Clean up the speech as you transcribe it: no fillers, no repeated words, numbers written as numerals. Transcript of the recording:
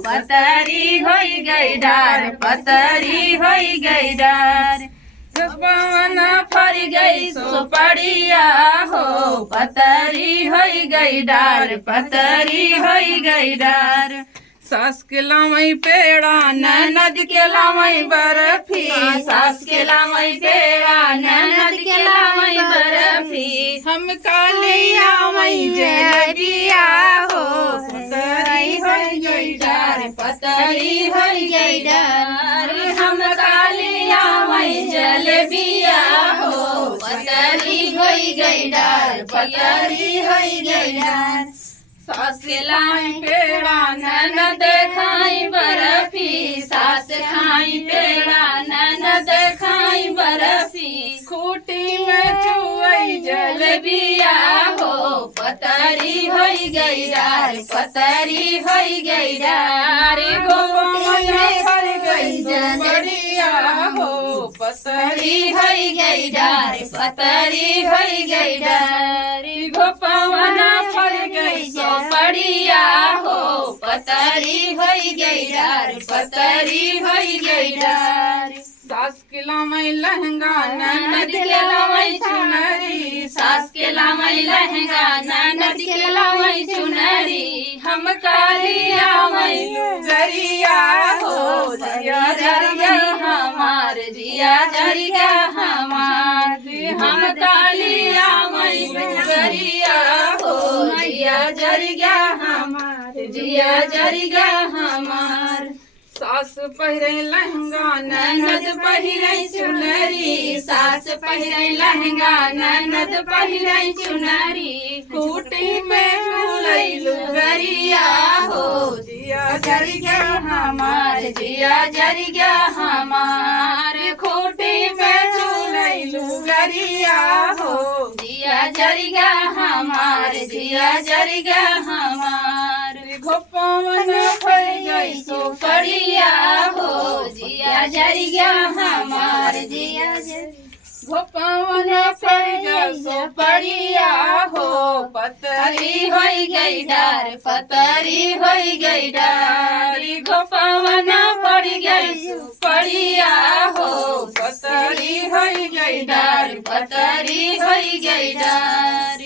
पतरी होई गई डार, पतरी होई गई डार। पवन फर गई सुपड़िया हो, पतरी होई गई डार, पतरी होई गई डार। सास के लामई पेड़ा ननद के लामई बर्फी, सास के लामई पेड़ा ननद के लामई बर्फी। हम कालिया मई जलेबिया हो, पतरी होई गई डार, पतरी होई गई डार। हम कालिया मई जलेबिया हो, पतरी होई गई डार, पतरी होई गई डार। सास के लाई पेड़ा ननद खाई बर्फी, सास खाई पेड़ा ननद खाई बर्फी। खूटी में चुई जलेबिया हो, पतरी होई गई डार, पतरी होई गई डार। गोपन फर गई जलेबिया हो, पतरी होई गई डार, पतरी होई गई डार। गोपन फर गई सुपड़िया हो, पतरी होई गई डार, पतरी होई गई डार। सास के लामई लहंगा ननद के लामई चुनरी, सास के लामई लहंगा ननद के लामई चुनरी। हम कालिया मई लुगरिया हो, जिया जरिया हमार, जिया जरिया हमार। हम कालिया मई लुगरिया हो, जिया जरिया हमार, जिया जरिया हमार। सास पहिरे लहंगा ननद पहिरे चुनरी, सास पहिरे लहंगा ननद पहिरे चुनरी। खूटी में झूलई लुगरिया हो, जिया जरिया हमार, जिया जरिया हमार। खूटी में झूलई लुगरिया हो, जिया जरिया हमार, जिया जरिया हमार। गोपवन फर गई सुपड़िया हो, जिया जरिया हमार, जिया गोपवन फर गई सुपड़िया हो, पतरी होई गई डार, पतरी होई गई डार। गोपवन फर गई सुपड़िया हो, पतरी होई गई डार, पतरी होई गई डार।